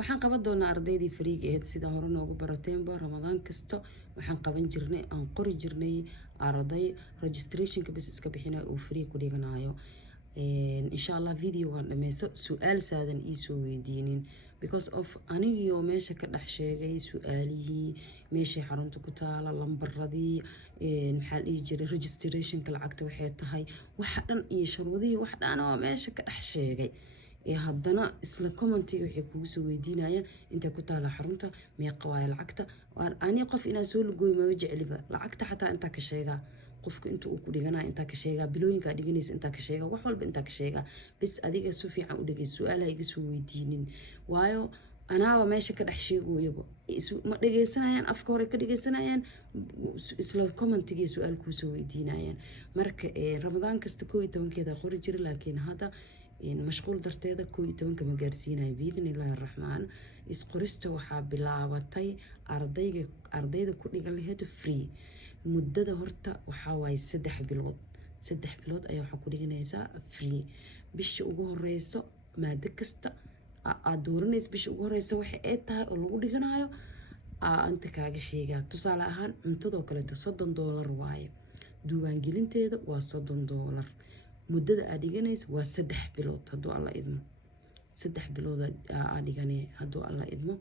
waxaan qaban doonaa ardaydii fariiga ahayd sida hore noogu barateenba ramadaan kasta waxaan qaban jirnay aan qori jirnay arday registrationka bas iska bixinay oo free ku dhiganayo insha Allah videogan dhameyso su'aal saadan ii soo weydiinin because of anigiyo meesha ka dhex sheegay su'aalihii meesha xarunta ku taala lambaradii maxaa dhihi jiray registrationka lacagta waxay tahay waxa dhan iyo shuruudihii wax dhan oo meesha ka dhex sheegay haddana isla commentiga waxay kugu soo weydiinayaan inta ku taala xarunta meeqa waay lacagta ani qof inaan soo lugooy ma jeceliba lacagta xataa inta ka sheega qofka inta uu ku dhiganaa inta ka sheega bilooyinka dhiganaysa inta ka sheega wax walba inta ka sheega bis adiga si fiican u dhagay su'aalaha iga soo weydiinin waayo anaaba meesha ka dhex sheegoyaba ma dhageysanayaan afka hore ka dhageysanayaan isla commentiga su'aal ku soo weydiinayaan marka ramadaan kasta 12keeda qori jiray laakiin hadda mashquul darteeda 12 ma gaarsiinayo biidnillahi rahmaan isqorista waxaa bilaabatay ardayda ku dhigan lahayd free muddada horta waxaa waaye 3 bilood ayaa waxaa ku dhiganaysaa free bisha ugu horeyso maado kasta aad dooranaysa bisha ugu horeysa waxa ay tahay oo lagu dhiganayo anta kaaga sheegaa tusaale ahaan cuntadoo kaleeto $30 waaye diiwaangelinteeda waa $30 muddada aad dhiganaysa waa 3 bilood hadduu alla idmo 3 bilood aad dhiganay hadduu alla idmo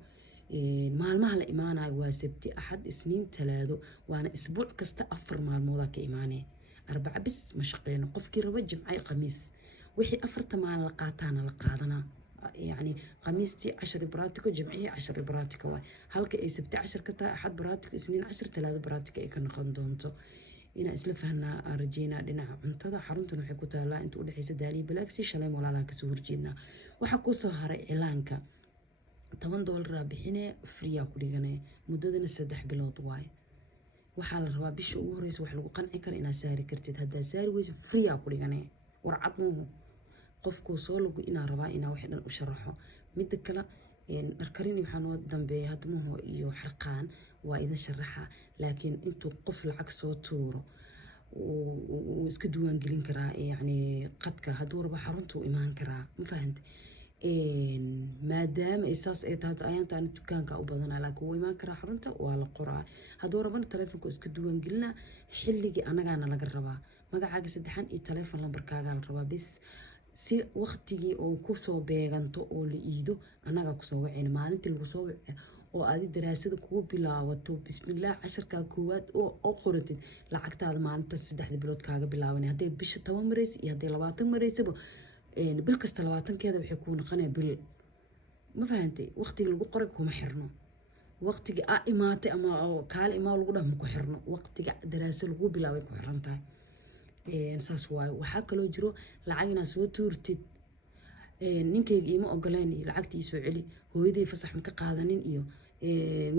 maalmaha la imaanayo waa sabti axad isniin talaado waana isbuuc kasta 4 maalmood ka imaanay arbaca bis ma shaqeeyno qofkii raba jimcay khamiis wixii 4 maalin la qaataana la qaadanaa يعني خميستي 10 براتيكو جمعية 10 براتيكو واي هلك اي سبتي 10 كتا احد براتيكو سنين 10 3 براتيكو اي كنقون دونتو ina isla fahnaa arjina dhinaca cuntada xaruntan waxay ku taalaa inta u dhaxaysa daali balaaksi shalay walaalaa ka soo horjeedna waxa ku soo haray cilaanka $10 bixinee free ku dhiganay muddadana 3 bilood waay waxa la rabaa bisha ugu horeysa wax lagu qanci karo inaad saari kartid hadaa saari weyso free ku dhiganay warcad muu qofku soo lagu ina rabaa ina wax dhan u sharaxo mid kale dharkarin waxaan oo dambeeyay hadmuhu iyo xarqaan waa ida sharaxa laakiin intuu qof lacag soo tuuro oo iska duwan gelin karaa yani qadka haduu rabo xaruntu imaan karaa ma fahantay maadaama isaas ay tahay ayaantaan dukaanka u badanaa laakiin uu imaan karaa xarunta waa la qoraa haduu rabo telefoonka iska duwan gelina xilliga anagaana laga rabaa magacaaga saddexan iyo telefoon lambarkaaga la rabaa bis si waqtigii oo ku soo beeganto oo la iido anaga ku soo waceen maalintii lagu soo wacay oo aad daraasada kugu bilaawato bismillaah 10ka koowaad oo qoratid lacagtaada maalinta 3 bilood kaaga bilaabanay haday bisha 10 mareys iyo haday 20 mareysaba bil kasta 20keeda waxay ku noqonay bil ma fahantay waqtiga lagu qoray kuma xirno waqtiga imaatay ama kaal imaa lagu dhahm ku xirno waqtiga daraasada lagu bilaabay ku xirantahay saas waayo waxa kale oo jiro lacag inaad soo tuurtid ninkeyga ima ogolaan lacagtii soo celi hooyaday fasax ma ka qaadanin iyo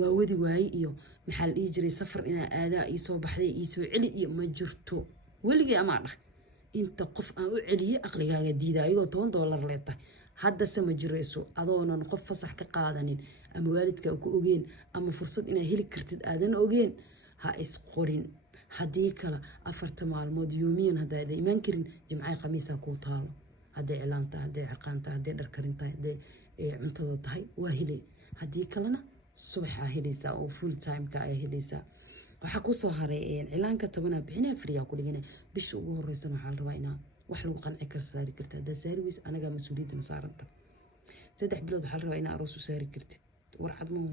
waa wadi waay iyo maxaa la dhihi jiray safar ina aadaa ii soo baxday ii soo celi iyo ma jirto waligii ama dhaq inta qof aan u celiye aqligaaga diidaa ayagoo $10 leedahay hadda sama jirayso adoonan qof fasax ka qaadanin ama waalidka ku ogeen ama fursad ina heli kartid aadan ogeen ha is qorin haddii kala 4 maalmood yoomiyan hadaa imaan karin jimcay khamiisa ku taalo haday cilaanta haday xarqaanta haday dhar karinta haday cuntada tahay waa helay haddii kalena subax helaysa oo full time ka helaysa waxa ku soo haray cilaanka 10 bixinay free ku dhiganay bisha ugu horeysa waxa la rabaa ina wax lagu qanci kar saari kartaa hadaa saari weys anaga mas'uuliyadna saaranta 3 bilood waxa la rabaa ina aroos u saari kartid warcad muu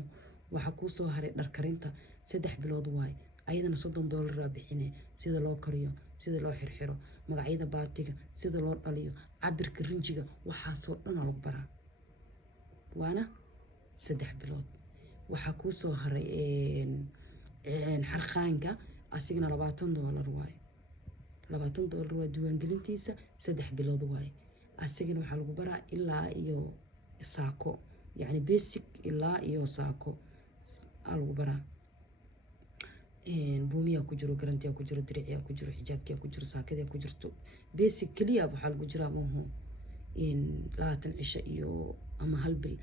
waxa ku soo haray dhar karinta 3 bilood waay ayadana $30 bixinay sida loo kariyo sida loo xirxiro magacyada baatiga sida loo dhaliyo cabirka rinjiga waxa soo dhan lagu baraa waana 3 bilood waxa ku soo haray xarqaanka asigna $20 waay $20 waa diiwaangelintiisa 3 bilood waay asigana waxa lagu baraa ilaa iyo saako yani basic ilaa iyo saako lagu baraa بوميا كجرو جرانتيا كجرو دريعيا كجرو حجابكيا كجرو ساكديا كجرتو بيسك كليا بحال كجرا موهو إن لا تنعيش إيو أما هالبل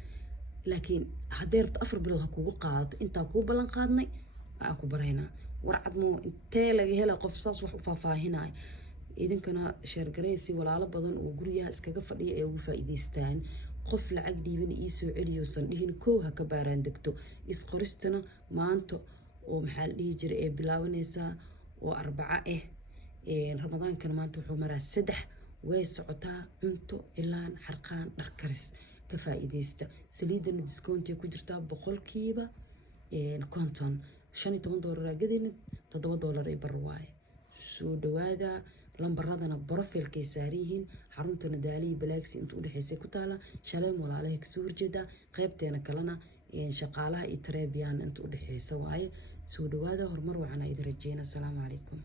لكن هديرت أفر بلو هكو قاد إنتا كو بلان قادني أكو برهنا ورعد مو إنتي لغي هلا قفصاص وحفافا هنا إذن كان شير قريسي ولا على بدن وقريا إسكاقا فرديا إيو فايديستان qof lacag dhiiban iisoo celiyoosan dhihin kow ha ka baaraan degto isqoristana maanta oo maxaa la dhihi jiray ee bilaabanaysaa oo arbaca ah ramadaankana maanta wuxuu maraa 3 way socotaa cunto cilaan xarqaan dhar karis ka faa'iideysta saliidana discount ku jirtaa boqolkiiba konton $15 gadina $7 ay bar waaye soo dhawaada lambaradana profilkay saariyihiin xaruntana daaliyi balaagsi inta u dhaxaysay ku taala shaleem walaalahay ka soo horjeeda qaybteena kalena shaqaalaha iyo tareebiyaan inta u dhaxaysa waaye soo dhawaada horumar waxaan idin rajeynaa. Assalaamu calaykum.